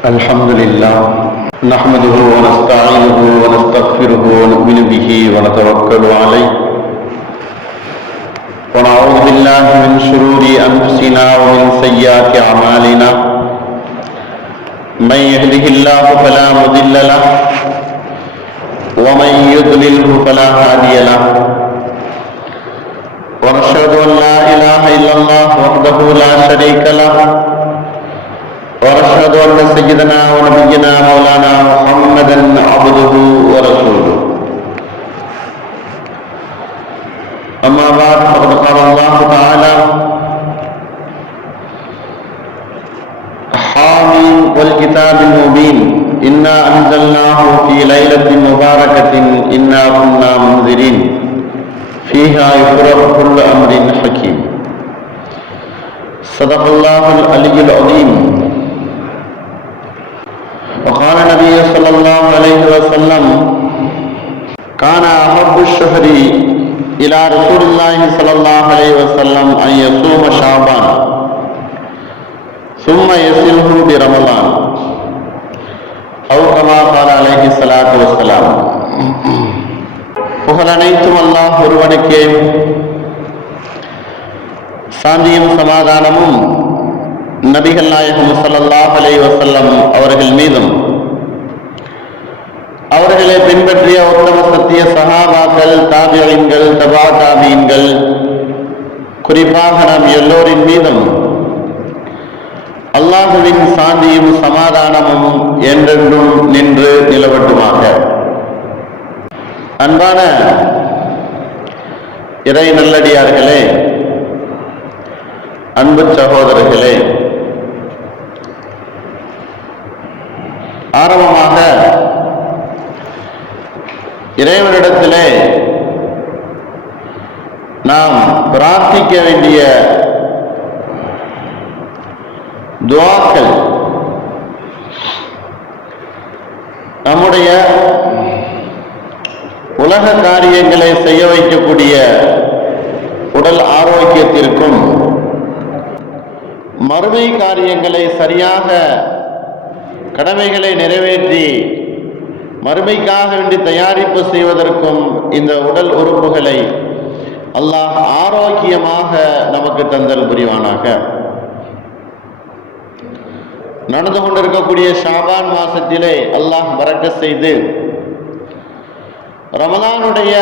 الحمد لله نحمده ونستعينه ونستغفره ونؤمن به ونتوكل عليه ونعوذ بالله من شرور أنفسنا ومن سيئات أعمالنا من يهده الله فلا مضل له ومن يضلله فلا هادي له ونشهد أن لا إله إلا الله وحده لا شريك له ونشهد أن سيدنا ونبينا مولانا محمدا عبده ورسوله أما بعد فقد قال الله تعالى حامين والكتاب المبين إنا أنزلناه في ليلة مباركة إنا كنا منذرين فيها يفرق كل أمر حكيم صدق الله العلي العظيم وقال النبي صلى الله عليه وسلم كان أحب الشهر إلى رسول الله صلى الله عليه وسلم أن يصوم شعبان ثم يصله برمضان أو كما قال عليه الصلاة والسلام. புகழனைத்தும் அல்லாஹ் ஒருவனுக்கே, சாந்தியும் சமாதானமும் நபிகள் நாயகம் ஸல்லல்லாஹு அலைஹி வஸல்லம் அவர்கள் மீதும் அவர்களை பின்பற்றிய உத்தம சத்திய சஹாபாக்கள், தாபிஈன்கள், தபா தாபிஈன்கள், குறிப்பாக நாம் எல்லோரின் மீதும் அல்லாஹ்வின் சாந்தியும் சமாதானமும் என்றென்றும் நின்று நிலவட்டுமாக. அன்பான இறை நல்லடியார்களே, அன்பு சகோதரர்களே, ஆரம்பமாக இறைவனிடத்திலே நாம் பிரார்த்திக்க வேண்டிய துஆக்கள் நம்முடைய உலக காரியங்களை செய்ய வைக்கக்கூடிய உடல் ஆரோக்கியத்திற்கும் மறுமை காரியங்களை சரியாக கடமைகளை நிறைவேற்றி மறுமைக்காக வேண்டி தயாரிப்பு செய்வதற்கும் இந்த உடல் உறுப்புகளை அல்லாஹ் ஆரோக்கியமாக நமக்கு தந்தல் புரிவானாக. நடந்து கொண்டிருக்கக்கூடிய ஷாபான் மாசத்திலே அல்லாஹ் பரக்கத் செய்து ரமலானுடைய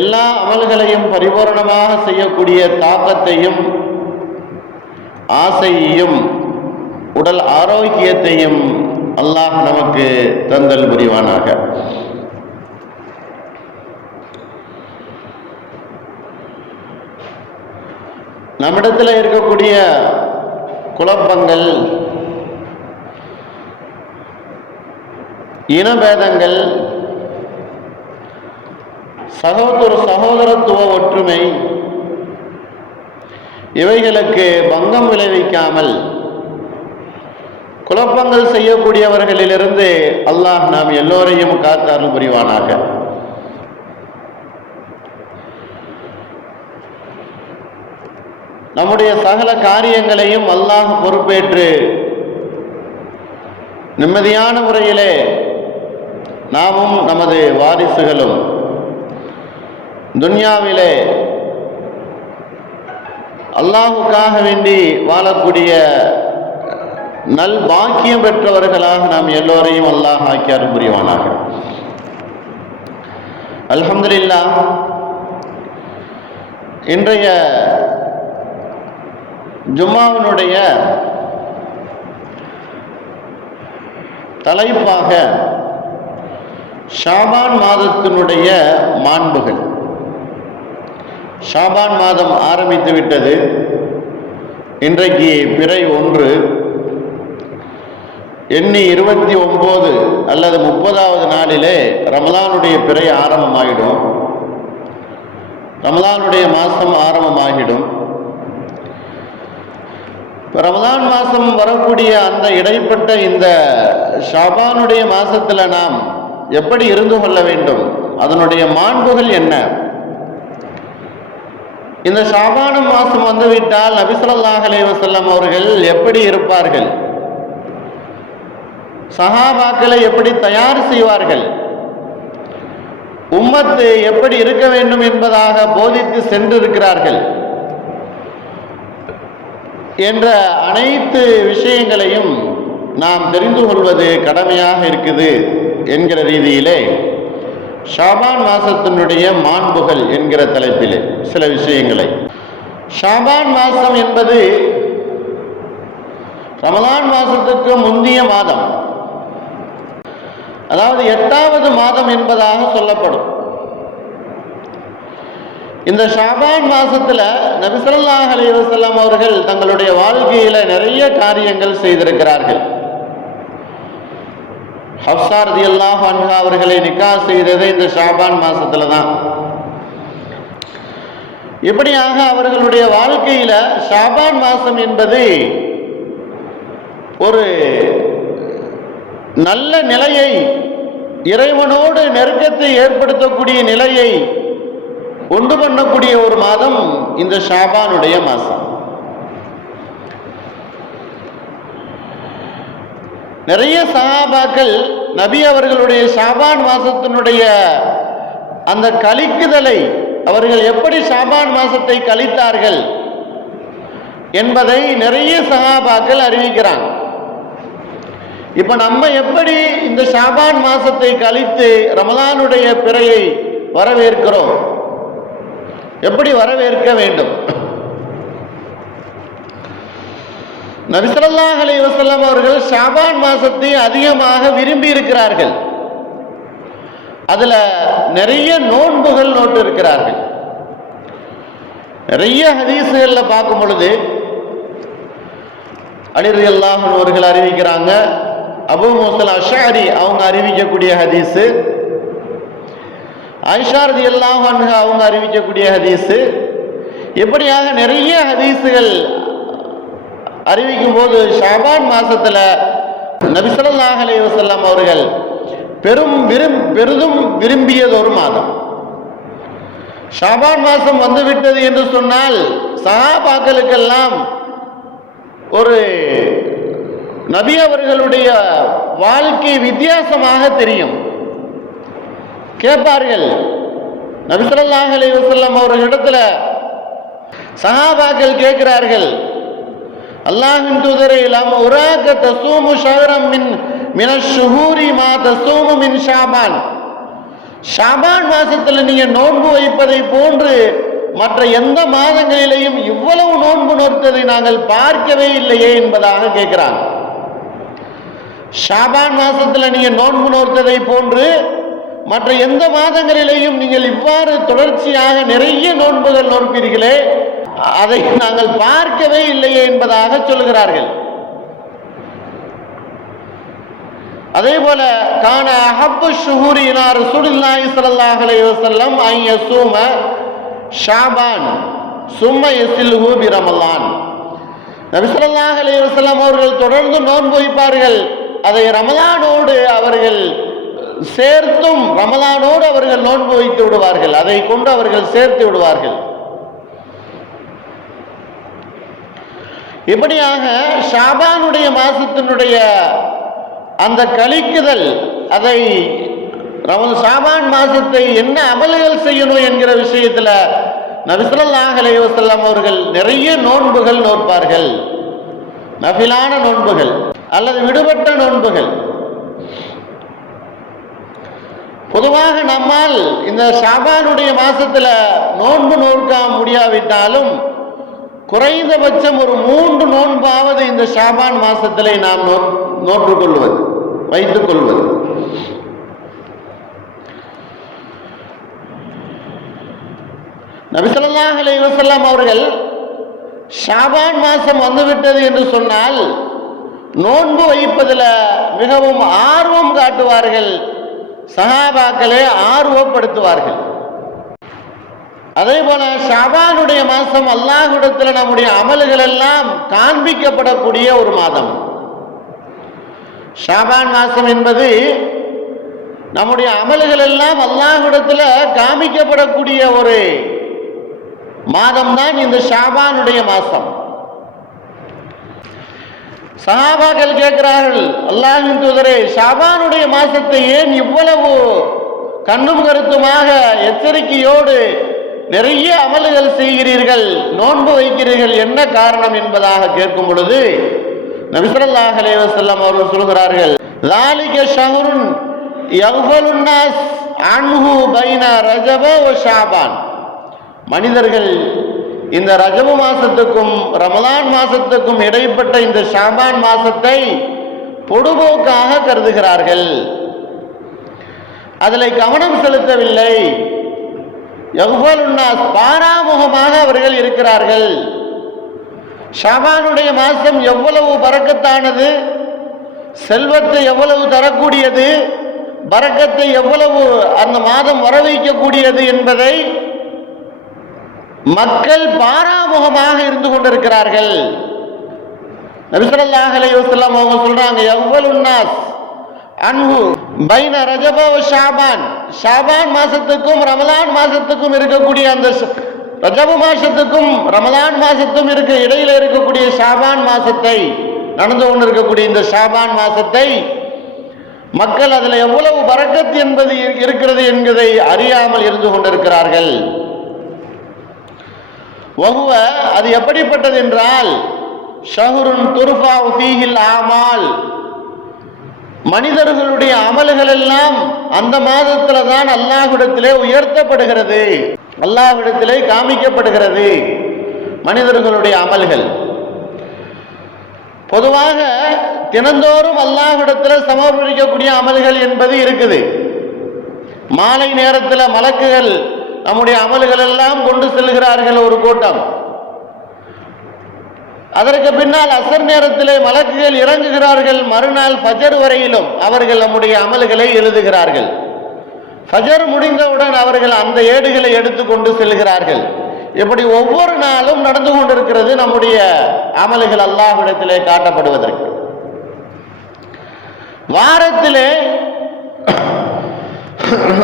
எல்லா அமல்களையும் பரிபூரணமாக செய்யக்கூடிய தாக்கத்தையும் ஆசையையும் உடல் ஆரோக்கியத்தையும் அல்லாஹ் நமக்கு தந்தல் புரிவானாக. நம்மிடத்தில் இருக்கக்கூடிய குழப்பங்கள், இனபேதங்கள், சகோதரத்துவ ஒற்றுமை இவைகளுக்கு பங்கம் விளைவிக்காமல் குழப்பங்கள் செய்யக்கூடியவர்களிலிருந்து அல்லாஹ் நாம் எல்லோரையும் காத்தருள் புரிவானாக. நம்முடைய சகல காரியங்களையும் அல்லாஹ் பொறுப்பேற்று நிம்மதியான முறையிலே நாமும் நமது வாரிசுகளும் துன்யாவிலே அல்லாஹுக்காக வேண்டி வாழக்கூடிய நல் பாக்கியம் பெற்றவர்களாக நாம் எல்லோரையும் அல்லாஹ் ஆக்கி அருள் புரிவானாக. அல்ஹம்துலில்லாஹ், இன்றைய ஜும்மாவினுடைய தலைப்பாக ஷாபான் மாதத்தினுடைய மாண்புகள். ஷாபான் மாதம் ஆரம்பித்து விட்டது. இன்றைக்கு பிறை 1, எண்ணி 29 அல்லது 30வது நாளிலே ரமலானுடைய பிறை ஆரம்பமாகிடும். ரமலானுடைய மாதம் ஆரம்பமாகிடும். ரமலான் மாதம் வரக்கூடிய அந்த இடைப்பட்ட இந்த ஷாபானுடைய மாதத்தில் நாம் எப்படி இருந்து கொள்ள வேண்டும், அதனுடைய மாண்புகள் என்ன? இந்த ஷாபான் மாதம் வந்துவிட்டால் நபி ஸல்லல்லாஹு அலைஹி வஸல்லம் அவர்கள் எப்படி இருப்பார்கள்? சஹாபாக்களை எப்படி தயார் செய்வார்கள், உம்மத்து எப்படி இருக்க வேண்டும் என்பதாக போதித்து சென்றிருக்கிறார்கள் என்ற அனைத்து விஷயங்களையும் நாம் தெரிந்து கொள்வது கடமையாக இருக்குது என்கிற ரீதியிலே ஷாபான் மாசத்தினுடைய மாண்புகள் என்கிற தலைப்பிலே சில விஷயங்களை. ஷாபான் மாசம் என்பது ரமலான் மாசத்துக்கு முந்திய மாதம், அதாவது 8வது மாதம் என்பதாக சொல்லப்படும். இந்த ஷாபான் மாசத்துல நபி ஸல்லல்லாஹு அலைஹி வஸல்லம் அவர்கள் தங்களுடைய வாழ்க்கையில நிறைய காரியங்கள் செய்திருக்கிறார்கள். ஹஃப்ஸா ரலியல்லாஹு அன்ஹா அவர்களை நிக்காஹ் செய்தது இந்த ஷாபான் மாசத்துல தான். இப்படியாக அவர்களுடைய வாழ்க்கையில ஷாபான் மாசம் என்பது ஒரு நல்ல நிலையை, இறைவனோடு நெருக்கத்தை ஏற்படுத்தக்கூடிய நிலையை உண்டு பண்ணக்கூடிய ஒரு மாதம் இந்த ஷாபானுடைய மாசம். நிறைய சஹாபாக்கள் நபி அவர்களுடைய ஷாபான் மாசத்தினுடைய அந்த கழிக்குதலை, அவர்கள் எப்படி ஷாபான் மாசத்தை கழித்தார்கள் என்பதை நிறைய சஹாபாக்கள் அறிவிக்கிறாங்க. இப்ப நம்ம எப்படி இந்த ஷாபான் மாசத்தை கழித்து ரமலானுடைய பிறையை வரவேற்கிறோம், எப்படி வரவேற்க வேண்டும்? நபி ஸல்லல்லாஹு அலைஹி வஸல்லம் அவர்கள் ஷாபான் மாசத்தை அதிகமாக விரும்பி இருக்கிறார்கள். அதுல நிறைய நோன்புகள் நோட்டு இருக்கிறார்கள். நிறைய ஹதீஸுகள்ல பார்க்கும் பொழுது அலி ரலியல்லாஹு அன்ஹு அவர்கள் அறிவிக்கிறாங்க, அபூ மூஸா அஷ்அரி அவங்க அறிவிக்கக்கூடிய ஹதீஸ், ஆயிஷா ரலியல்லாஹு அன்ஹா அவங்க அறிவிக்கக்கூடிய ஹதீஸ், இப்படியாக நிறைய ஹதீஸுகள் அறிவிக்கும் போது ஷாபான் மாசத்துல நபி ஸல்லல்லாஹு அலைஹி வஸல்லம் அவர்கள் பெரிதும் விரும்பியது ஒரு மாதம். ஷாபான் மாசம் வந்துவிட்டது என்று சொன்னால் சஹாபாக்களுக்கெல்லாம் ஒரு நபி அவர்களுடைய வாழ்க்கை வித்தியாசமாக தெரியும். கேட்பார்கள், நபி ஸல்லல்லாஹு அலைஹி வஸல்லம் அவர்களிடத்துல சஹாபாக்கள் கேட்கிறார்கள், அல்லாஹ்வின் தூதரே, லம் உராக தஸூமு ஷஹரம் மின ஷுஹூரி மா தஸூமு மின் ஷாபான். ஷாபான் மாசத்துல நீங்க நோன்பு வைப்பதை போன்று மற்ற எந்த மாதங்களிலேயும் இவ்வளவு நோன்பு நோற்றதை நாங்கள் பார்க்கவே இல்லையே என்பதாக கேட்கிறாங்க. ஷாபான் மாசத்துல நீங்க நோன்பு நோற்றதை போன்று மற்ற எந்த மாதங்களிலேயும் நீங்கள் இவ்வாறு தொடர்ச்சியாக நிறைய நோன்புகள் நோற்பீர்களே, அதை நாங்கள் பார்க்கவே இல்லையே என்பதாக சொல்லுகிறார்கள். அதே போல கான அஹப்பு ஷுஹூரி இலா ரசூலில்லாஹி ஸல்லல்லாஹு அலைஹி வஸல்லம் அன் யஸூம ஷாபான் சும்ம யஸில்ஹு பி ரமலான். நபி ஸல்லல்லாஹு அலைஹி வஸல்லம் அவர்கள் தொடர்ந்து நோன்பு வைப்பார்கள். அதை ரமலானோடு அவர்கள் சேர்த்தும் ரமலானோடு அவர்கள் நோன்பு வைத்து விடுவார்கள். அதை கொண்டு அவர்கள் சேர்த்து விடுவார்கள். இப்படியாக ஷாபானுடைய மாசத்தினுடைய அந்த கழிக்குதல், அதை ஷாபான் மாசத்தை என்ன அமல்கள் செய்யணும் என்கிற விஷயத்துல நபி ஸல்லல்லாஹு அலைஹி வஸல்லம் அவர்கள் நிறைய நோன்புகள் நோற்பார்கள். நஃபிலான நோன்புகள் அல்லது விடுபட்ட நோன்புகள். பொதுவாக நம்மால் இந்த ஷாபானுடைய மாசத்துல நோன்பு நோக்க முடியாவிட்டாலும் குறைந்தபட்சம் ஒரு 3 நோன்பாவது இந்த ஷாபான் மாசத்திலே நாம் நோற்றுக்கொள்வது, வைத்துக் கொள்வது. நபி ஸல்லல்லாஹு அலைஹி வஸல்லம் அவர்கள் ஷாபான் மாசம் வந்துவிட்டது என்று சொன்னால் நோன்பு வைப்பதில் மிகவும் ஆர்வம் காட்டுவார்கள். சஹாபாக்களே ஆர்வப்படுத்துவார்கள். அதே போல ஷாபானுடைய மாசம் அல்லாஹ்விடத்தில் நம்முடைய அமல்கள் எல்லாம் காண்பிக்கப்படக்கூடிய ஒரு மாதம். ஷாபான் மாசம் என்பது நம்முடைய அமல்கள் எல்லாம் அல்லாஹ்விடத்தில் காமிக்கப்படக்கூடிய ஒரு மாதம் தான் இந்த ஷாபானுடைய மாசம். சஹாபாக்கள் கேட்கிறார்கள், அல்லாஹ்வின் தூதரே, ஷாபானுடைய மாசத்தை ஏன் இவ்வளவு கண்ணும் கருத்துமாக எச்சரிக்கையோடு நிறைய அமல்கள் செய்கிறீர்கள், நோன்பு வைக்கிறீர்கள், என்ன காரணம் என்பதாக கேட்கும் பொழுது நபி ஸல்லல்லாஹு அலைஹி வஸல்லம் அவர்கள் சொல்கிறார்கள், ذَلِكَ شَهْرٌ يَغْفَلُ النَّاسُ عَنْهُ بَيْنَ رَجَبَ وَشَعْبَانَ. மனிதர்கள் இந்த ரஜபு மாசத்துக்கும் ரமலான் மாசத்துக்கும் இடைப்பட்ட இந்த ஷாபான் மாசத்தை பொடுபோக்காக கருதுகிறார்கள், அதில் கவனம் செலுத்தவில்லை. யக்ஃபலுன்னாஸ், பாராமுகமாக அவர்கள் இருக்கிறார்கள். ஷாபானுடைய மாசம் எவ்வளவு பரக்கத்தானது, செல்வத்தை எவ்வளவு தரக்கூடியது, பரக்கத்தை எவ்வளவு அந்த மாதம் வர வைக்கக்கூடியது என்பதை மக்கள் பாராமுகமாக இருந்து கொண்டிருக்கிறார்கள். நபி ஸல்லல்லாஹு அலைஹி வஸல்லம் அவங்க சொல்றாங்க, யக்ஃபலுன்னாஸ் அன்ஹு பைன ரஜப வ ஷாபான். ஷாபான் மாசத்துக்கும் ரமலான் மாசத்துக்கும் இருக்கக்கூடிய அந்த ரஜபு மாசத்துக்கும் ரமலான் மாசத்துக்கும் இடையில இருக்கக்கூடிய ஷாபான் மாசத்தை, நடந்து கொண்டிருக்கக்கூடிய இந்த ஷாபான் மாசத்தை மக்கள் அதில் எவ்வளவு பரக்கத் என்பது இருக்கிறது என்பதை அறியாமல் இருந்து கொண்டிருக்கிறார்கள். வஹுவ, அது எப்படிப்பட்டது என்றால், ஷஹ்ருன் துர்ஃபஉ ஃபீஹில் ஆமால், மனிதர்களுடைய அமல்கள் எல்லாம் அந்த மாதத்துல தான் அல்லாஹ்விடத்திலே உயர்த்தப்படுகிறது, அல்லாஹ்விடத்திலே காமிக்கப்படுகிறது. மனிதர்களுடைய அமல்கள் பொதுவாக தினந்தோறும் அல்லாஹ்விடத்தில் சமர்ப்பிக்கக்கூடிய அமல்கள் என்பது இருக்குது. மாலை நேரத்தில் மலக்குகள் நம்முடைய அமல்கள் எல்லாம் கொண்டு செல்கிறார்கள் ஒரு கூட்டம். அதற்கு பின்னால் அசர் நேரத்திலே மலக்குகள் இறங்குகிறார்கள். மறுநாள் ஃபஜர் வரையிலும் அவர்கள் நம்முடைய அமல்களை எழுதுகிறார்கள். ஃபஜர் முடிந்தவுடன் அவர்கள் அந்த ஏடுகளை எடுத்து கொண்டு செல்கிறார்கள். இப்படி ஒவ்வொரு நாளும் நடந்து கொண்டிருக்கிறது நம்முடைய அமல்கள் அல்லாஹ்விடத்திலே காட்டப்படுவதற்கு. வாரத்திலே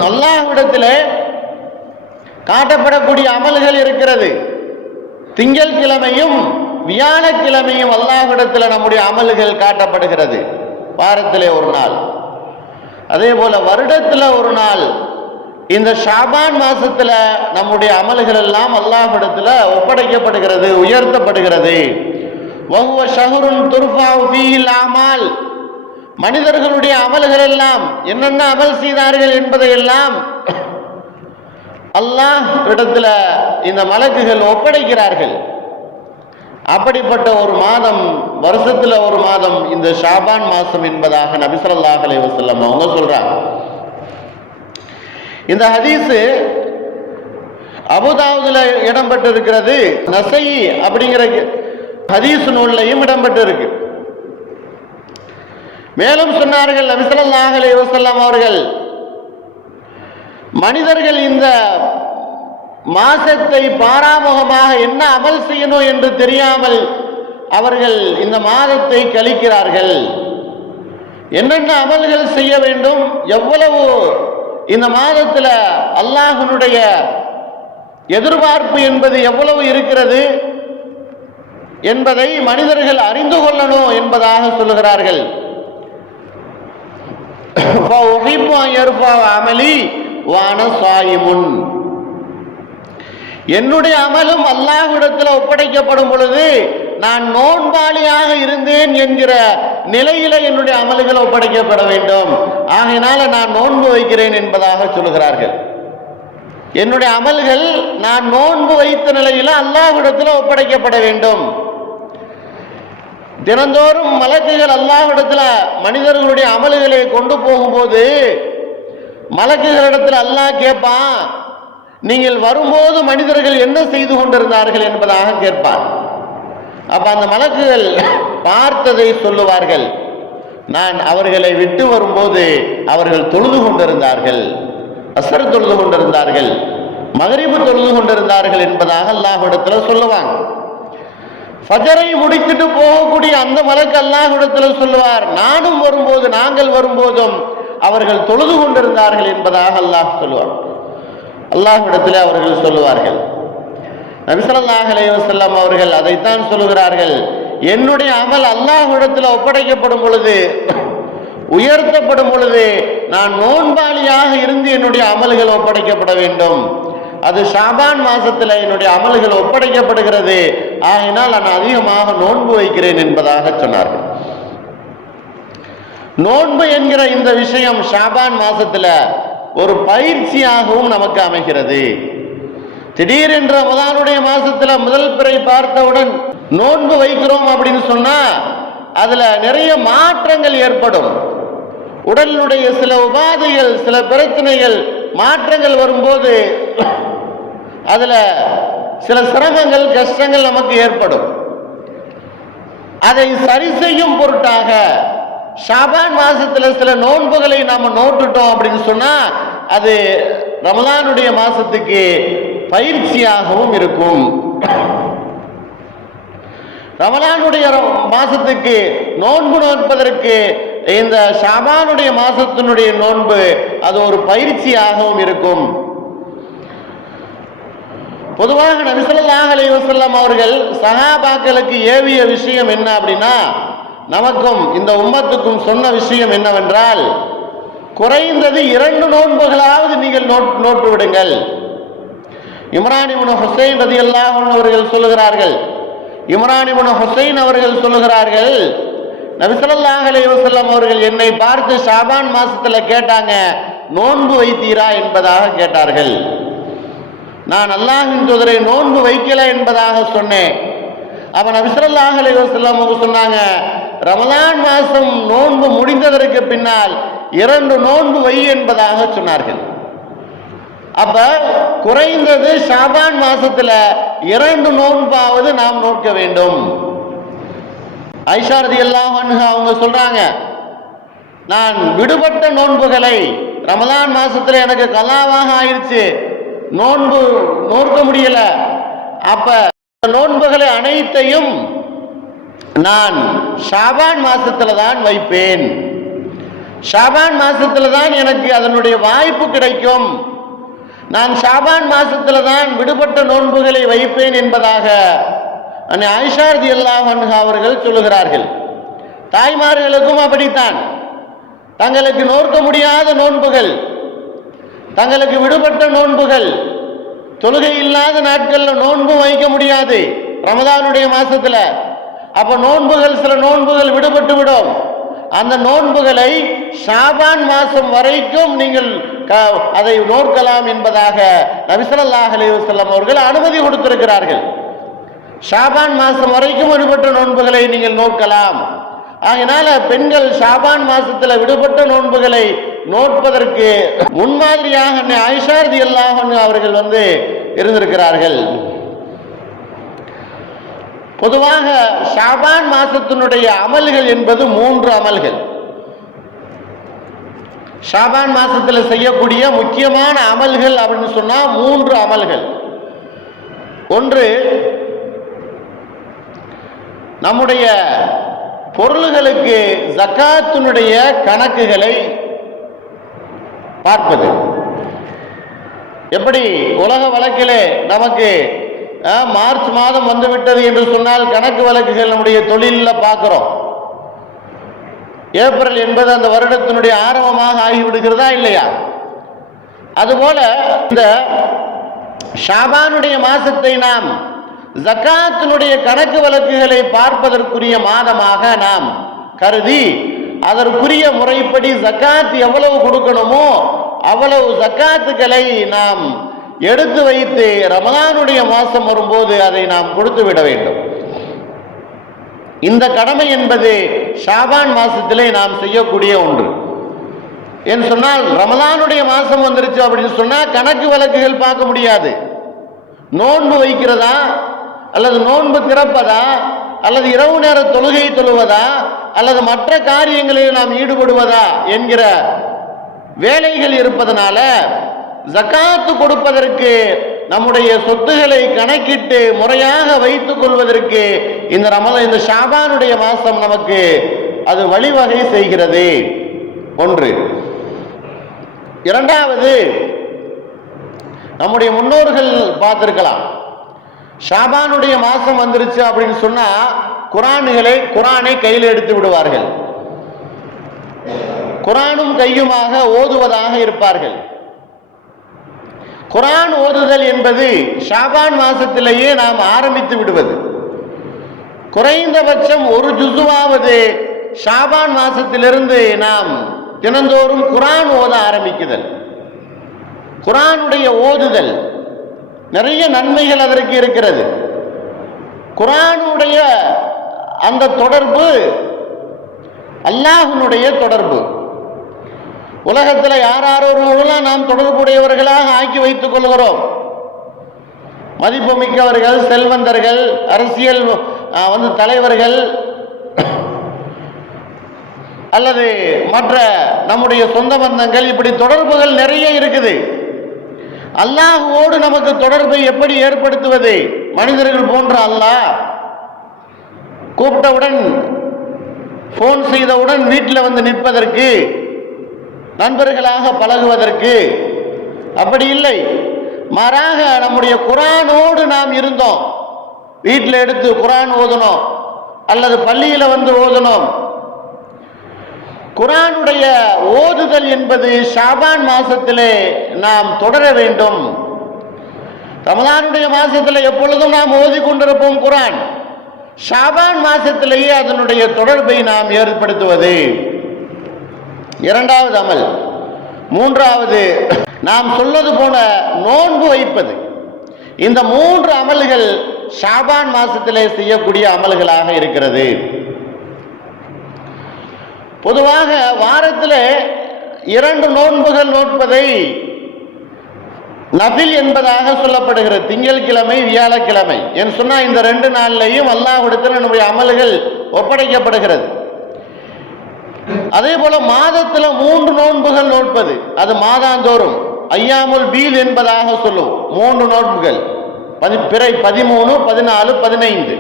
அல்லாஹ்விடத்திலே காட்டப்படக்கூடிய அமல்கள் இருக்கிறது. திங்கள் கிழமையும் வியாழக்கிழமையும் அல்லாஹ்விடத்தில் நம்முடைய அமல்கள் காட்டப்படுகிறது. வாரத்திலே ஒரு நாள், அதே போல வருடத்தில் ஒரு நாள். இந்த ஷாபான் மாசத்துல நம்முடைய அமல்கள் எல்லாம் அல்லாஹ்விடத்தில் ஒப்படைக்கப்படுகிறது, உயர்த்தப்படுகிறது. வஹுவ ஷஹ்ருன் துர்ஃபஉ ஃபீஹில் ஆமால், மனிதர்களுடைய அமல்கள் எல்லாம் என்னென்ன அமல் செய்தார்கள் என்பதையெல்லாம் அல்லாஹ் இடத்துல இந்த மலக்குகள் ஒப்படைக்கிறார்கள். அப்படிப்பட்ட ஒரு மாதம், வருஷத்துல ஒரு மாதம் இந்த ஷாபான் மாசம் என்பதாக நபி ஸல்லல்லாஹு அலைஹி வஸல்லம் அவங்க சொல்றாங்க. இந்த ஹதீஸ் அபூதாவுதுல இடம்பெற்று இருக்கிறது, நஸஈ அப்படிங்கிற ஹதீஸ் நூல்லையும் இடம்பெற்று இருக்கு. மேலும் சொன்னார்கள் நபி ஸல்லல்லாஹு அலைஹி வஸல்லம் அவர்கள், மனிதர்கள் இந்த மாசத்தை பாராமுகமாக என்ன அமல் செய்யணும் என்று தெரியாமல் அவர்கள் இந்த மாதத்தை கழிக்கிறார்கள். என்னென்ன அமல்கள் செய்ய வேண்டும், எவ்வளவு இந்த மாதத்தில் அல்லாஹ்வினுடைய எதிர்பார்ப்பு என்பது எவ்வளவு இருக்கிறது என்பதை மனிதர்கள் அறிந்து கொள்ளணும் என்பதாக சொல்லுகிறார்கள். என்னுடைய அமலும் அல்லாஹ்விடத்தில் ஒப்படைக்கப்படும் பொழுது நான் நோன்பாளியாக இருந்தேன் என்கிற நிலையில என்னுடைய அமல்கள் ஒப்படைக்கப்பட வேண்டும். ஆகையினால நான் நோன்பு வைக்கிறேன் என்பதாக சொல்லுகிறார்கள். என்னுடைய அமல்கள் நான் நோன்பு வைத்த நிலையில அல்லாஹ்விடத்தில் ஒப்படைக்கப்பட வேண்டும். தினந்தோறும் மலக்குகள் அல்லாஹ்விடத்தில் மனிதர்களுடைய அமல்களை கொண்டு போகும்போது மலக்குகளிடத்தில் அல்லாஹ் கேட்பான், நீங்கள் வரும்போது மனிதர்கள் என்ன செய்து கொண்டிருந்தார்கள் என்பதாக கேட்பார். அப்ப அந்த மலக்குகள் பார்த்ததை சொல்லுவார்கள், நான் அவர்களை விட்டு வரும்போது அவர்கள் தொழுது கொண்டிருந்தார்கள், அசர் தொழுது கொண்டிருந்தார்கள், மகரிபு தொழுது கொண்டிருந்தார்கள் என்பதாக அல்லாஹ்விடத்தில் சொல்லுவாங்க. ஃபஜரை முடித்துட்டு போகக்கூடிய அந்த மலக்கு அல்லாஹ்விடத்தில் சொல்லுவார், நானும் வரும்போது நாங்கள் வரும்போதும் அவர்கள் தொழுது கொண்டிருந்தார்கள் என்பதாக அல்லாஹ் சொல்லுவார். அல்லாஹ்விடத்தில் அவர்கள் சொல்லுவார்கள். நபி ஸல்லல்லாஹு அலைஹி வஸல்லம் அவர்கள் அதைத்தான் சொல்லுகிறார்கள், என்னுடைய அமல் அல்லாஹ்விடத்தில் ஒப்படைக்கப்படும் பொழுது, உயர்த்தப்படும் பொழுது, நான் நோன்பாளியாக இருந்து என்னுடைய அமல்கள் ஒப்படைக்கப்பட வேண்டும். அது ஷாபான் மாசத்துல என்னுடைய அமல்கள் ஒப்படைக்கப்படுகிறது. ஆகினால் நான் அதிகமாக நோன்பு வைக்கிறேன் என்பதாக சொன்னார்கள். நோன்பு என்கிற இந்த விஷயம் ஷாபான் மாசத்துல ஒரு பயிற்சியாகவும் நமக்கு அமைகிறது. திடீரென்று ரமலானுடைய மாசத்துல முதல் பிறை பார்த்தவுடன் நோன்பு வைக்கிறோம் அப்படின்னு சொன்னா அதுல நிறைய மாற்றங்கள் ஏற்படும். உடலினுடைய சில உபாதைகள், சில பிரச்சனைகள், மாற்றங்கள் வரும்போது அதுல சில சிரமங்கள், கஷ்டங்கள் நமக்கு ஏற்படும். அதை சரி செய்யும் பொருட்டாக ஷாபான் மாசத்துல சில நோன்புகளை நாம நோட்டுட்டோம் அப்படின்னு சொன்னா அது ரமலானுடைய மாசத்துக்கு பயிற்சியாகவும் இருக்கும். ரமலானுடைய மாசத்துக்கு நோன்பு நோற்பதற்கு இந்த ஷாபானுடைய மாசத்தினுடைய நோன்பு அது ஒரு பயிற்சியாகவும் இருக்கும். பொதுவாக நபி ஸல்லல்லாஹு அலைஹி வஸல்லம் அவர்கள் சஹாபாக்களுக்கு ஏவிய விஷயம் என்ன அப்படின்னா, நமக்கும் இந்த உம்மத்துக்கும் சொன்ன விஷயம் என்னவென்றால், குறைந்தது 2 நோன்புகளாவது நீங்கள் நோட்டு விடுங்கள். இம்ரான் இப்னு ஹுசைன் ரலியல்லாஹு அன்ஹு அவர்கள் சொல்லுகிறார்கள், இம்ரான் இப்னு ஹுசைன் அவர்கள் சொல்லுகிறார்கள், நபி ஸல்லல்லாஹு அலைஹி வஸல்லம் அவர்கள் என்னை பார்த்து ஷாபான் மாசத்துல கேட்டாங்க, நோன்பு வைத்தீரா என்பதாக கேட்டார்கள். நான் அல்லாஹ்வின் தூதரை நோன்பு வைக்கல என்பதாக சொன்னேன். அப்ப நபி ஸல்லல்லாஹு அலைஹி வஸல்லம் அவங்க சொன்னாங்க, ரமலான் மாசம் நோன்பு முடிந்ததற்கு பின்னால் 2 நோன்பு வை என்பதாக சொன்னார்கள். அப்ப குறைந்தது ஷாபான் மாசத்துல 2 நோன்பாவது நாம் நோக்க வேண்டும். ஆயிஷா ரலியல்லாஹு அன்ஹா அவங்க சொல்றாங்க, நான் விடுபட்ட நோன்புகளை ரமலான் மாசத்துல எனக்கு கலாவாக ஆயிடுச்சு, நோன்பு நோக்க முடியல, அப்ப நோன்புகளை அனைத்தையும் நான் ஷாபான் மாசத்துல தான் வைப்பேன். ஷாபான் மாசத்துல தான் எனக்கு அதனுடைய வாய்ப்பு கிடைக்கும். நான் ஷாபான் மாசத்துல தான் விடுபட்ட நோன்புகளை வைப்பேன் என்பதாக ஆயிஷா ரலியல்லாஹு அன்ஹா அவர்கள் சொல்லுகிறார்கள். தாய்மார்களுக்கும் அப்படித்தான். தங்களுக்கு நோக்க முடியாத நோன்புகள், தங்களுக்கு விடுபட்ட நோன்புகள், தொழுகை இல்லாத நாட்கள்ல நோன்பு வைக்க முடியாது ரமலானுடைய மாசத்துல. அப்ப நோன்புகள், சில நோன்புகள் விடுபட்டு விடும். அந்த நோன்புகளை ஷாபான் மாசம் வரைக்கும் நீங்கள் அதை நோக்கலாம் என்பதாக நபி ஸல்லல்லாஹு அலைஹி வஸல்லம் அவர்கள் அனுமதி கொடுத்திருக்கிறார்கள். ஷாபான் மாசம் வரைக்கும் விடுபட்ட நோன்புகளை நீங்கள் நோக்கலாம். ஆகினால பெண்கள் ஷாபான் மாசத்துல விடுபட்ட நோன்புகளை நோட்பதற்கு முன்மாதிரியாக ஆயிஷா ரலியல்லாஹு அன்ஹா அவர்கள் இருந்திருக்கிறார்கள். பொதுவாக ஷாபான் மாசத்தினுடைய அமல்கள் என்பது 3 அமல்கள். ஷாபான் மாசத்துல செய்யக்கூடிய முக்கியமான அமல்கள் அப்படின்னு சொன்னா 3 அமல்கள். ஒன்று, நம்முடைய பொருள்களுக்கு ஜகாத்தினுடைய கணக்குகளை பார்ப்பது. எப்படி உலக வழக்கிலே நமக்கு மார்ச் மாதம் வந்துவிட்டது என்று சொன்னால் கணக்கு வழக்குகள் நம்முடைய தொழிலில் பார்க்கிறோம். ஏப்ரல் என்பது அந்த வருடத்தினுடைய ஆரம்பமாக ஆகிவிடுகிறதா இல்லையா? அதுபோல இந்த ஷாபானுடைய மாசத்தை நாம் ஜகாத்தினுடைய கணக்கு வழக்குகளை பார்ப்பதற்குரிய மாதமாக நாம் கருதி அதற்குரிய முறைப்படி ஜகாத் எவ்வளவு கொடுக்கணுமோ அவ்வளவு ஜகாத்துக்களை நாம் எடுத்து வைத்து ரமலானுடைய மாசம் வரும்போது அதை நாம் கொடுத்து விட வேண்டும். இந்த கடமை என்பது ஷாபான் மாசத்திலே நாம் செய்யக்கூடிய ஒன்று. என்று சொன்னால் ரமலானுடைய மாசம் வந்துருச்சு அப்படின்னு சொன்னா கணக்கு வழக்குகள் பார்க்க முடியாது. நோன்பு வைக்கிறதா, அல்லது நோன்பு திறப்பதா, அல்லது இரவு நேர தொழுகை தொழுவதா, அல்லது மற்ற காரியங்களில் நாம் ஈடுபடுவதா என்கிற வேலைகள் இருப்பதனால ஜகாத்து கொடுப்பதற்கு, நம்முடைய சொத்துக்களை கணக்கிட்டு முறையாக வைத்துக் கொள்வதற்கு இந்த ஷாபானுடைய மாசம் நமக்கு அது வழிவகை செய்கிறது. ஒன்று. இரண்டாவது, நம்முடைய முன்னோர்கள் பார்த்திருக்கலாம், ஷாபானுடைய மாசம் வந்துருச்சு அப்படின்னு சொன்னா குரானை கையில் எடுத்து விடுவார்கள். குரானும் கையுமாக ஓதுவதாக இருப்பார்கள். குரான் ஓதுதல் என்பது ஷாபான் மாசத்திலேயே நாம் ஆரம்பித்து விடுவது. குறைந்தபட்சம் ஒரு ஜுசுவாவது ஷாபான் மாசத்திலிருந்து நாம் தினந்தோறும் குரான் ஓத ஆரம்பிக்குதல். குரானுடைய ஓதுதல் நிறைய நன்மைகள் அதற்கு இருக்கிறது. குரானுடைய அந்த தொடர்பு அல்லாஹ்வுடைய தொடர்பு. உலகத்தில் யாரோடெல்லாம் நாம் தொடர்புடையவர்களாக ஆக்கி வைத்துக் கொள்கிறோம். மதிப்புமிக்கவர்கள், செல்வந்தர்கள், அரசியல் தலைவர்கள் அல்லது மற்ற நம்முடைய சொந்த பந்தங்கள், இப்படி தொடர்புகள் நிறைய இருக்குது. அல்லாஹ்வோடு நமக்கு தொடர்பை எப்படி ஏற்படுத்துவது? மனிதர்கள் போன்ற அல்லாஹ் கூப்பிட்டவுடன், போன் செய்தவுடன் வீட்டில் வந்து நிற்பதற்கு, நண்பர்களாக பழகுவதற்கு அப்படி இல்லை. மாறாக நம்முடைய குரானோடு நாம் இருந்தோம். வீட்டில் எடுத்து குரான் ஓதணும் அல்லது பள்ளியில் வந்து ஓதணும். குரானுடைய ஓதுதல் என்பது ஷாபான் மாசத்திலே நாம் தொடர வேண்டும். ரமலானுடைய மாசத்தில் எப்பொழுதும் நாம் ஓதி கொண்டிருப்போம் குரான். ஷாபான் மாசத்திலேயே அதனுடைய தொடர்பை நாம் ஏற்படுத்துவது இரண்டாவது அமல். மூன்றாவது, நாம் சொல்வது போல நோன்பு வைப்பது. இந்த மூன்று அமல்கள் ஷாபான் மாசத்திலே செய்யக்கூடிய அமல்களாக இருக்கிறது. பொதுவாக வாரத்தில் 2 நோன்புகள் நோட்பதை நபில் என்பதாக சொல்லப்படுகிறது. திங்கட்கிழமை, வியாழக்கிழமை என்று சொன்னால் இந்த 2 நாள்லையும் அல்லாஹ்விடத்தில் நம்முடைய அமல்கள் ஒப்படைக்கப்படுகிறது. அதே போல மாதத்தில் 3 நோன்புகள் நோட்பது, அது மாதாந்தோறும் ஐயாமுல் பீல் என்பதாக சொல்லுவோம். 3 நோன்புகள், பிறை 13, 14, 15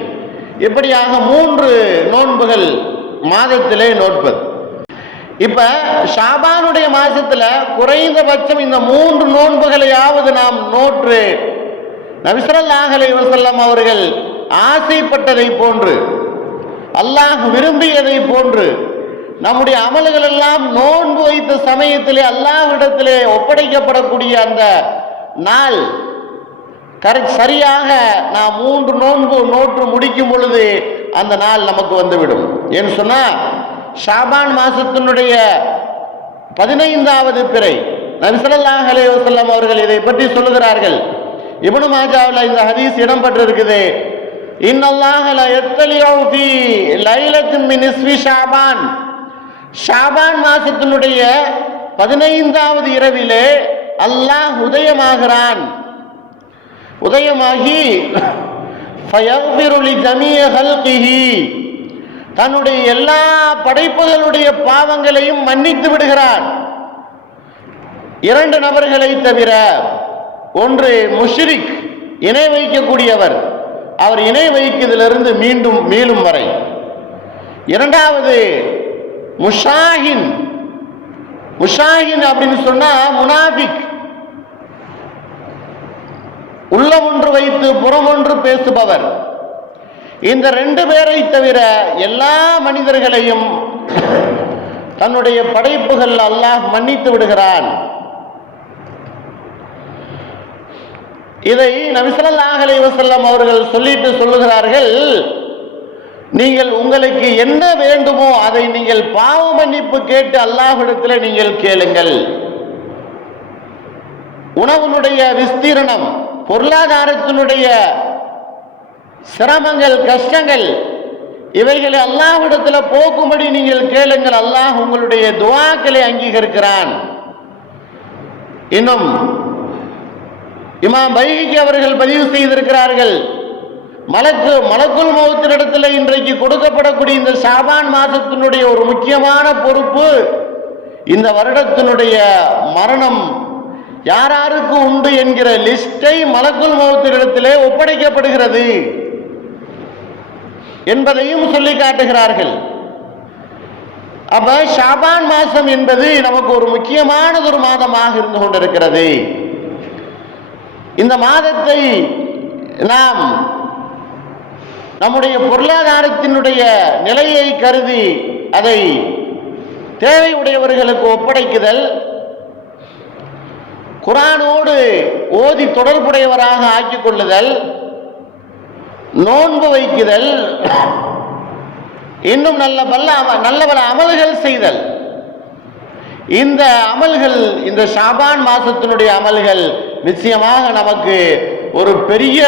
இப்படியாக 3 நோன்புகள் மாதத்திலே நோட்பது. இப்ப ஷாபானுடைய மாசத்துல குறைந்தபட்சம் இந்த 3 நோன்புகளையாவது நாம் நோற்று நபி ஸல்லல்லாஹு அலைஹி வஸல்லம் அவர்கள் ஆசைப்பட்டதை போன்று, அல்லாஹ் விரும்பியதை போன்று நம்முடைய அமல்கள் எல்லாம் நோன்பு வைத்த சமயத்திலே அல்லாஹ்விடத்திலே ஒப்படைக்கப்படக்கூடிய அந்த நாள் சரியாக நாம் 3 நோன்பு நோற்று முடிக்கும் பொழுது அந்த நாள் நமக்கு வந்துவிடும். ஏன்னு சொன்னா ஷாபான் மாசத்தினுடைய 15வது பிறை நபி ஸல்லல்லாஹு அலைஹி வஸல்லம் அவர்கள் இதை பற்றி சொல்லுகிறார்கள். இப்னு மாஜாவில் இந்த ஹதீஸ் இடம்பெற்றிருக்குது. இன்னல்லாஹ லா யத்தலிஉ ஃபீ லைலத்தின் மின் நிஸ்ஃபி ஷாபான். ஷாபான் மாசத்தினுடைய 15வது இரவிலே அல்லாஹ் உதயமாகிறான். உதயமாகி ஃபயக்ஃபிரு லி ஜமீஇ ஹல்கிஹி, தன்னுடைய எல்லா படைப்புகளுடைய பாவங்களையும் மன்னித்து விடுகிறான். 2 நபர்களை தவிர, ஒன்று முஷ்ரிக், இணை வைக்கக்கூடியவர், அவர் இணை வைக்கதிலிருந்து மீளும் வரை. 2வது முஷாஹின். முஷாஹின் அப்படின்னு சொன்னா முனாஃபிக், உள்ளம் ஒன்று வைத்து புறம் ஒன்று பேசுபவர். இந்த 2 பேரை தவிர எல்லா மனிதர்களையும் தன்னுடைய படைப்புகள் அல்லாஹ் மன்னித்து விடுகிறான். இதை நபி ஸல்லல்லாஹு அலைஹி வஸல்லம் அவர்கள் சொல்லிட்டு சொல்லுகிறார்கள், நீங்கள் உங்களுக்கு என்ன வேண்டுமோ அதை நீங்கள் பாவ மன்னிப்பு கேட்டு அல்லாஹ்விடத்தில் நீங்கள் கேளுங்கள். உணவுடைய விஸ்தீரணம், பொருளாதாரத்தினுடைய சிரமங்கள், கஷ்டங்கள், இவைகளை அல்லாஹ்விடத்தில் போக்கும்படி நீங்கள் கேளுங்கள். அல்லாஹ் உங்களுடைய துஆக்களை அங்கீகரிக்கிறான். இன்னும் இமாம் பைஹகி அவர்கள் பதிவு செய்திருக்கிறார்கள், மலக்குல் மௌத்தினிடத்தில் இன்றைக்கு கொடுக்கப்படக்கூடிய இந்த ஷாபான் மாதத்தினுடைய ஒரு முக்கியமான பொறுப்பு, இந்த வருடத்தினுடைய மரணம் யாராருக்கு உண்டு என்கிற லிஸ்டை மலக்குல் மௌத்தினிடத்திலே ஒப்படைக்கப்படுகிறது என்பதையும் சொல்லி காட்டுகிறார்கள். அப்ப ஷாபான் மாசம் என்பது நமக்கு ஒரு முக்கியமானதொரு மாதமாக இருந்து கொண்டிருக்கிறது. இந்த மாதத்தை நாம் நம்முடைய பொருளாதாரத்தினுடைய நிலையை கருதி அதை தேவையுடையவர்களுக்கு ஒப்படைக்குதல், குர்ஆனோடு ஓதி தொடர்புடையவராக ஆக்கிக் கொள்ளுதல், நோன்பு வைக்குதல், இன்னும் நல்ல பல அமல்கள் செய்தல். இந்த அமல்கள், இந்த ஷாபான் மாசத்தினுடைய அமல்கள் நிச்சயமாக நமக்கு ஒரு பெரிய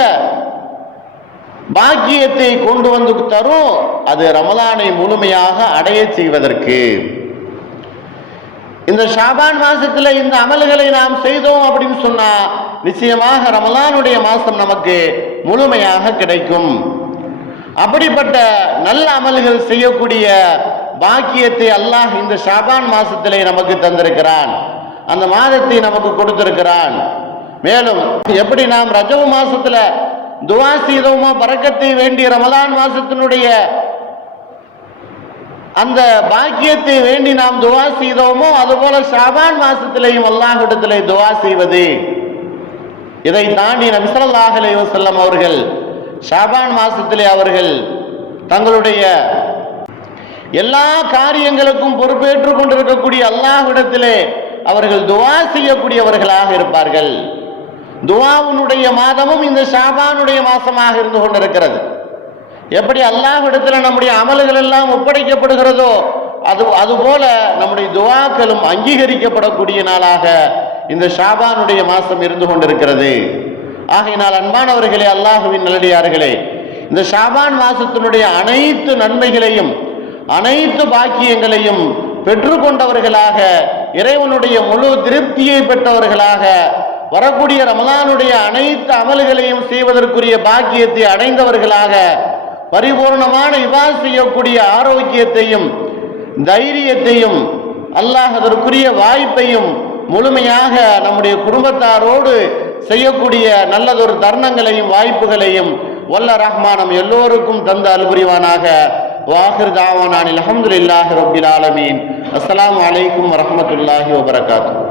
பாக்கியத்தை கொண்டு வந்து தரும். அது ரமலானை முழுமையாக அடைய செய்வதற்கு. இந்த ஷாபான் மாசத்துல இந்த அமல்களை நாம் செய்தோம் அப்படின்னு சொன்னா நிச்சயமாக ரமலானுடைய மாசம் நமக்கு முழுமையாக கிடைக்கும். அப்படிப்பட்ட நல்ல அமல்கள் செய்யக்கூடிய பாக்கியத்தை அல்லாஹ் இந்த ஷாபான் மாசத்திலே நமக்கு தந்திருக்கிறான். அந்த மாதத்தை நமக்கு கொடுத்திருக்கிறான். மேலும் எப்படி நாம் ரஜபு மாசத்துல துவா செய்தோமோ, பரக்கத்தை வேண்டிய ரமலான் மாசத்தினுடைய அந்த பாக்கியத்தை வேண்டி நாம் துவா செய்தோமோ, அதுபோல ஷாபான் மாசத்திலேயும் அல்லாஹ்விடத்திலே துவா செய்வது. இதை தாண்டி நபி ஸல்லல்லாஹு அலைஹி வஸல்லம் அவர்கள் ஷாபான் மாசத்திலே அவர்கள் தங்களுடைய எல்லா காரியங்களுக்கும் பொறுப்பேற்றுக் கொண்டிருக்கக்கூடிய அல்லாஹ்விடத்திலே அவர்கள் துவா செய்யக்கூடியவர்களாக இருப்பார்கள். துவாவுனுடைய மாதமும் இந்த ஷாபானுடைய மாசமாக இருந்து கொண்டிருக்கிறது. எப்படி அல்லாஹ்விடத்தில் நம்முடைய அமல்கள் எல்லாம் ஒப்படைக்கப்படுகிறதோ அதுபோல நம்முடைய துவாக்களும் அங்கீகரிக்கப்படக்கூடிய நாளாக இந்த ஷாபானுடைய மாசம் இருந்து கொண்டிருக்கிறது. ஆகையினால் அன்பானவர்களே, அல்லாஹுவின் நல்லடியார்களே, இந்த ஷாபான் மாசத்தினுடைய அனைத்து நன்மைகளையும் அனைத்து பாக்கியங்களையும் பெற்றுக்கொண்டவர்களாக, இறைவனுடைய முழு திருப்தியை பெற்றவர்களாக, வரக்கூடிய ரமலானுடைய அனைத்து அமல்களையும் செய்வதற்குரிய பாக்கியத்தை அடைந்தவர்களாக, பரிபூர்ணமான இபாதத் செய்யக்கூடிய ஆரோக்கியத்தையும் தைரியத்தையும் அல்லாஹ் அதற்குரிய வாய்ப்பையும் முழுமையாக நம்முடைய குடும்பத்தாரோடு செய்யக்கூடிய நல்லதொரு தருணங்களையும் வாய்ப்புகளையும் வல்ல ரஹ்மானம் எல்லோருக்கும் தந்து அல்புரிவானாக. வாஹிர் தாவானான் அல்ஹம்துலில்லாஹி ரப்பில் ஆலமீன். அஸ்ஸலாமு அலைக்கும் வரஹ்மத்துல்லாஹி வபரகாத்துஹு.